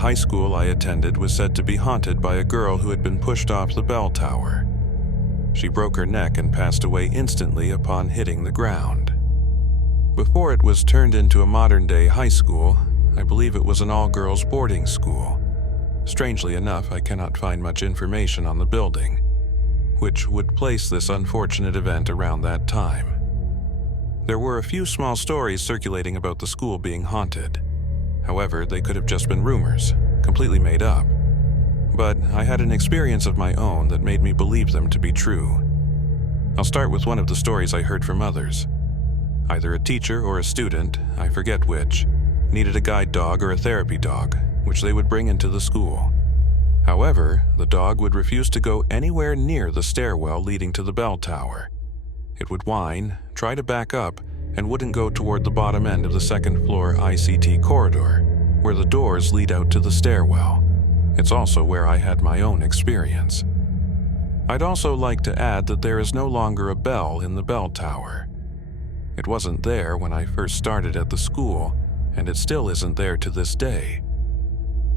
high school I attended was said to be haunted by a girl who had been pushed off the bell tower. She broke her neck and passed away instantly upon hitting the ground. Before it was turned into a modern-day high school, I believe it was an all-girls boarding school. Strangely enough, I cannot find much information on the building, which would place this unfortunate event around that time. There were a few small stories circulating about the school being haunted. However, they could have just been rumors, completely made up. But I had an experience of my own that made me believe them to be true. I'll start with one of the stories I heard from others. Either a teacher or a student, I forget which, needed a guide dog or a therapy dog, which they would bring into the school. However, the dog would refuse to go anywhere near the stairwell leading to the bell tower. It would whine, try to back up, and wouldn't go toward the bottom end of the second-floor ICT corridor, where the doors lead out to the stairwell. It's also where I had my own experience. I'd also like to add that there is no longer a bell in the bell tower. It wasn't there when I first started at the school, and it still isn't there to this day.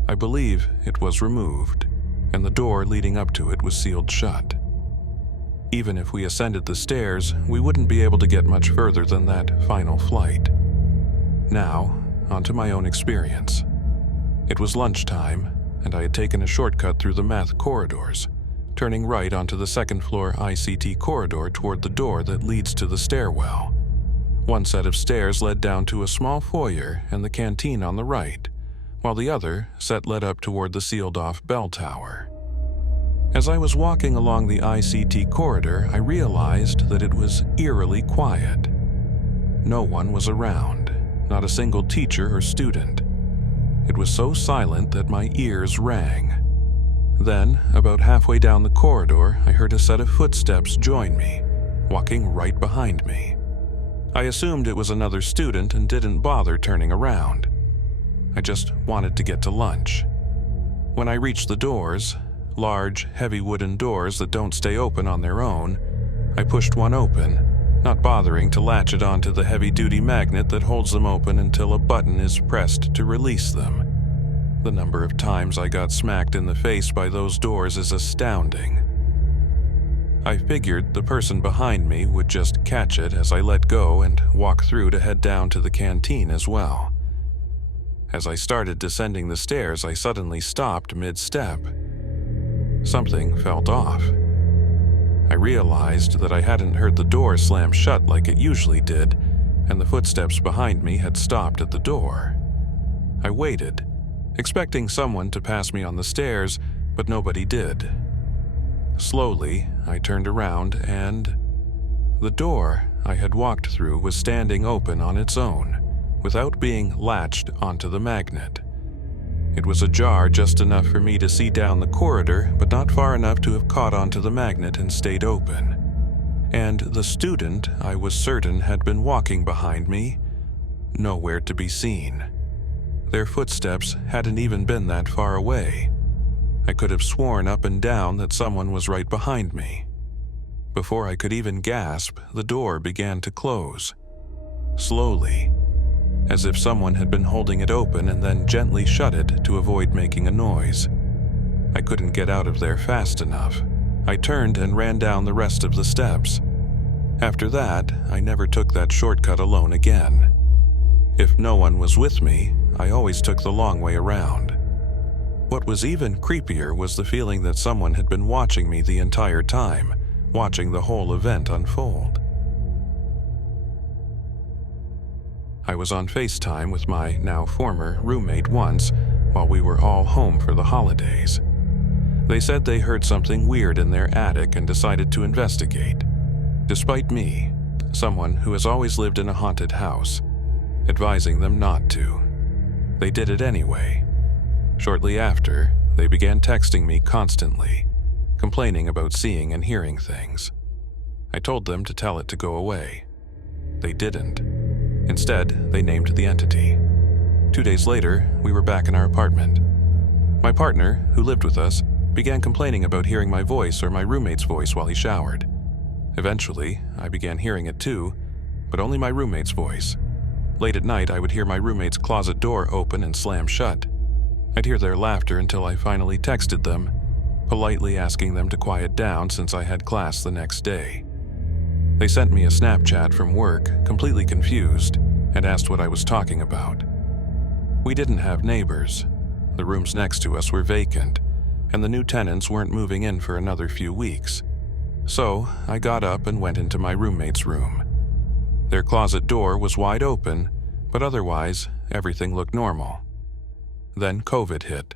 I believe it was removed, and the door leading up to it was sealed shut. Even if we ascended the stairs, we wouldn't be able to get much further than that final flight. Now, onto my own experience. It was lunchtime, and I had taken a shortcut through the math corridors, turning right onto the second-floor ICT corridor toward the door that leads to the stairwell. One set of stairs led down to a small foyer and the canteen on the right, while the other set led up toward the sealed-off bell tower. As I was walking along the ICT corridor, I realized that it was eerily quiet. No one was around, not a single teacher or student. It was so silent that my ears rang. Then, about halfway down the corridor, I heard a set of footsteps join me, walking right behind me. I assumed it was another student and didn't bother turning around. I just wanted to get to lunch. When I reached the doors, large, heavy wooden doors that don't stay open on their own, I pushed one open, not bothering to latch it onto the heavy-duty magnet that holds them open until a button is pressed to release them. The number of times I got smacked in the face by those doors is astounding. I figured the person behind me would just catch it as I let go and walk through to head down to the canteen as well. As I started descending the stairs, I suddenly stopped mid-step. Something felt off. I realized that I hadn't heard the door slam shut like it usually did, and the footsteps behind me had stopped at the door. I waited, expecting someone to pass me on the stairs, but nobody did. Slowly, I turned around and the door I had walked through was standing open on its own, without being latched onto the magnet. It was ajar just enough for me to see down the corridor, but not far enough to have caught onto the magnet and stayed open. And the student I was certain had been walking behind me, nowhere to be seen. Their footsteps hadn't even been that far away. I could have sworn up and down that someone was right behind me. Before I could even gasp, the door began to close. Slowly, as if someone had been holding it open and then gently shut it to avoid making a noise. I couldn't get out of there fast enough. I turned and ran down the rest of the steps. After that, I never took that shortcut alone again. If no one was with me, I always took the long way around. What was even creepier was the feeling that someone had been watching me the entire time, watching the whole event unfold. I was on FaceTime with my now former roommate once while we were all home for the holidays. They said they heard something weird in their attic and decided to investigate. Despite me, someone who has always lived in a haunted house, advising them not to. They did it anyway. Shortly after, they began texting me constantly, complaining about seeing and hearing things. I told them to tell it to go away. They didn't. Instead, they named the entity. 2 days later, we were back in our apartment. My partner, who lived with us, began complaining about hearing my voice or my roommate's voice while he showered. Eventually, I began hearing it too, but only my roommate's voice. Late at night, I would hear my roommate's closet door open and slam shut. I'd hear their laughter until I finally texted them, politely asking them to quiet down since I had class the next day. They sent me a Snapchat from work, completely confused, and asked what I was talking about. We didn't have neighbors. The rooms next to us were vacant, and the new tenants weren't moving in for another few weeks. So I got up and went into my roommate's room. Their closet door was wide open, but otherwise, everything looked normal. Then COVID hit.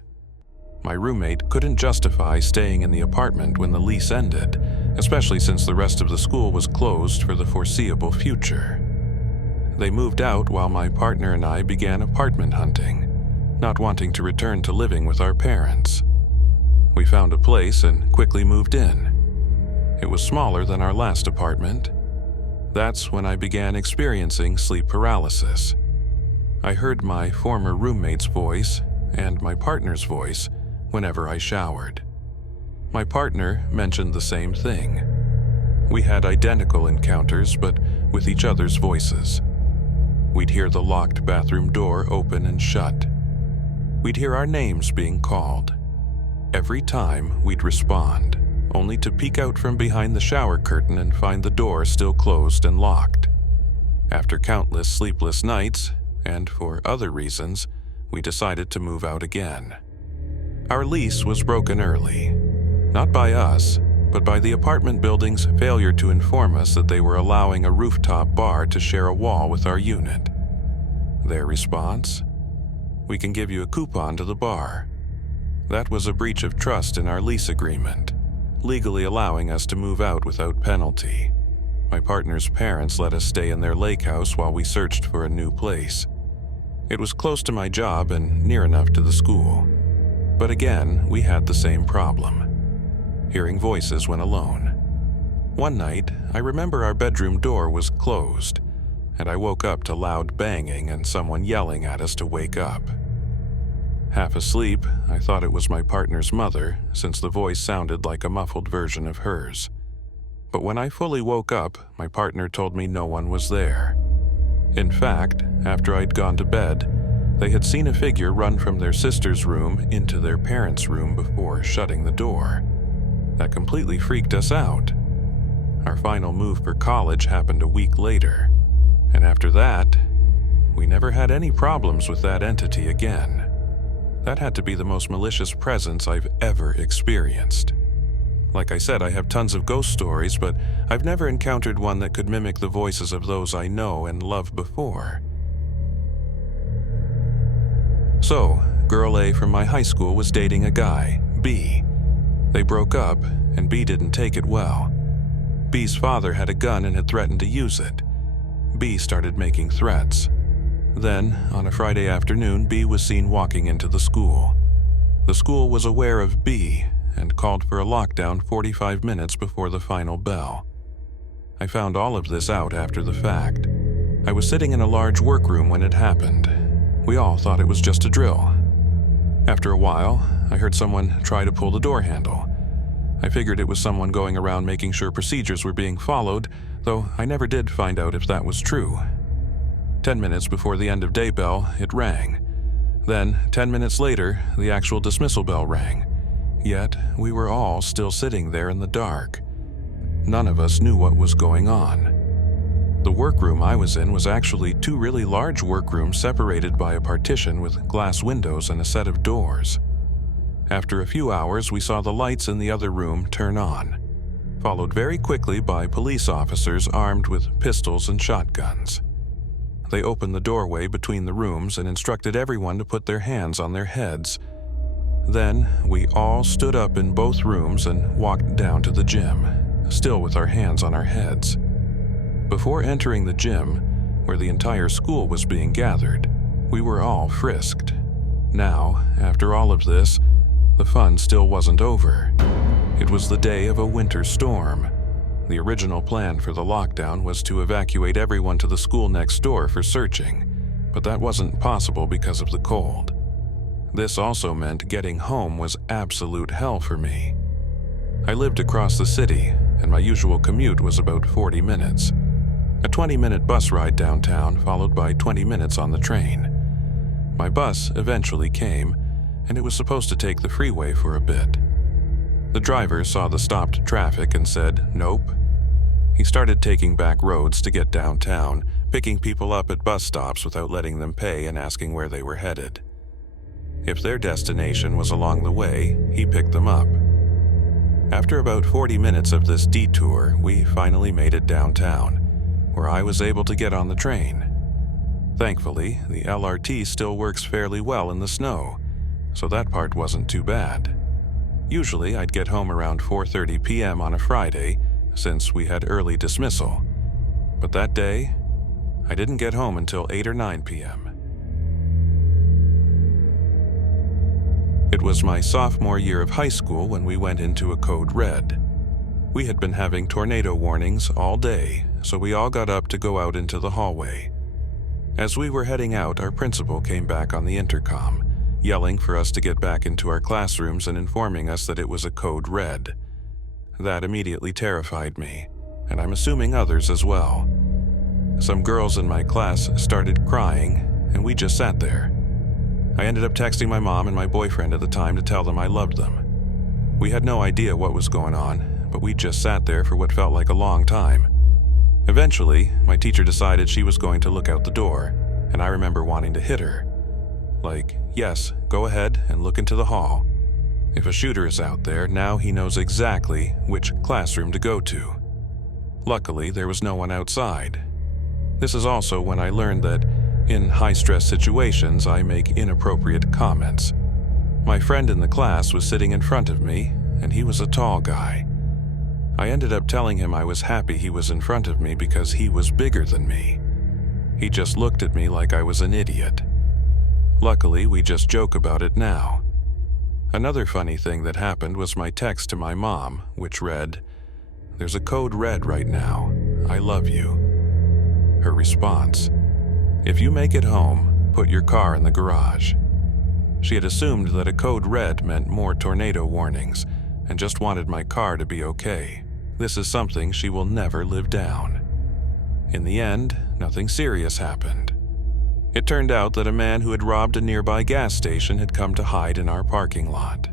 My roommate couldn't justify staying in the apartment when the lease ended, especially since the rest of the school was closed for the foreseeable future. They moved out while my partner and I began apartment hunting, not wanting to return to living with our parents. We found a place and quickly moved in. It was smaller than our last apartment. That's when I began experiencing sleep paralysis. I heard my former roommate's voice and my partner's voice whenever I showered. My partner mentioned the same thing. We had identical encounters, but with each other's voices. We'd hear the locked bathroom door open and shut. We'd hear our names being called. Every time we'd respond, only to peek out from behind the shower curtain and find the door still closed and locked. After countless sleepless nights, and for other reasons, we decided to move out again. Our lease was broken early, not by us, but by the apartment building's failure to inform us that they were allowing a rooftop bar to share a wall with our unit. Their response? We can give you a coupon to the bar. That was a breach of trust in our lease agreement, legally allowing us to move out without penalty. My partner's parents let us stay in their lake house while we searched for a new place. It was close to my job and near enough to the school. But again, we had the same problem. Hearing voices when alone. One night, I remember our bedroom door was closed, and I woke up to loud banging and someone yelling at us to wake up. Half asleep, I thought it was my partner's mother, since the voice sounded like a muffled version of hers. But when I fully woke up, my partner told me no one was there. In fact, after I'd gone to bed, they had seen a figure run from their sister's room into their parents' room before shutting the door. That completely freaked us out. Our final move for college happened a week later, and after that, we never had any problems with that entity again. That had to be the most malicious presence I've ever experienced. Like I said, I have tons of ghost stories, but I've never encountered one that could mimic the voices of those I know and love before. So, girl A from my high school was dating a guy, B. They broke up, and B didn't take it well. B's father had a gun and had threatened to use it. B started making threats. Then, on a Friday afternoon, B was seen walking into the school. The school was aware of B and called for a lockdown 45 minutes before the final bell. I found all of this out after the fact. I was sitting in a large workroom when it happened. We all thought it was just a drill. After a while, I heard someone try to pull the door handle. I figured it was someone going around making sure procedures were being followed, though I never did find out if that was true. 10 minutes before the end of day bell, it rang. Then, 10 minutes later, the actual dismissal bell rang. Yet, we were all still sitting there in the dark. None of us knew what was going on. The workroom I was in was actually two really large workrooms separated by a partition with glass windows and a set of doors. After a few hours, we saw the lights in the other room turn on, followed very quickly by police officers armed with pistols and shotguns. They opened the doorway between the rooms and instructed everyone to put their hands on their heads. Then, we all stood up in both rooms and walked down to the gym, still with our hands on our heads. Before entering the gym, where the entire school was being gathered, we were all frisked. Now, after all of this, the fun still wasn't over. It was the day of a winter storm. The original plan for the lockdown was to evacuate everyone to the school next door for searching, but that wasn't possible because of the cold. This also meant getting home was absolute hell for me. I lived across the city, and my usual commute was about 40 minutes. A 20-minute bus ride downtown, followed by 20 minutes on the train. My bus eventually came, and it was supposed to take the freeway for a bit. The driver saw the stopped traffic and said, "Nope." He started taking back roads to get downtown, picking people up at bus stops without letting them pay and asking where they were headed. If their destination was along the way, he picked them up. After about 40 minutes of this detour, we finally made it downtown, where I was able to get on the train. Thankfully, the LRT still works fairly well in the snow, so that part wasn't too bad. Usually, I'd get home around 4:30 p.m. on a Friday, since we had early dismissal. But that day, I didn't get home until 8 or 9 p.m. It was my sophomore year of high school when we went into a code red. We had been having tornado warnings all day, so we all got up to go out into the hallway. As we were heading out, our principal came back on the intercom, yelling for us to get back into our classrooms and informing us that it was a code red. That immediately terrified me, and I'm assuming others as well. Some girls in my class started crying, and we just sat there. I ended up texting my mom and my boyfriend at the time to tell them I loved them. We had no idea what was going on, but we just sat there for what felt like a long time. Eventually, my teacher decided she was going to look out the door, and I remember wanting to hit her. Like, yes, go ahead and look into the hall. If a shooter is out there, now he knows exactly which classroom to go to. Luckily, there was no one outside. This is also when I learned that in high-stress situations, I make inappropriate comments. My friend in the class was sitting in front of me, and he was a tall guy. I ended up telling him I was happy he was in front of me because he was bigger than me. He just looked at me like I was an idiot. Luckily, we just joke about it now. Another funny thing that happened was my text to my mom, which read, "There's a code red right now. I love you." Her response, "If you make it home, put your car in the garage." She had assumed that a code red meant more tornado warnings and just wanted my car to be okay. This is something she will never live down. In the end, nothing serious happened. It turned out that a man who had robbed a nearby gas station had come to hide in our parking lot.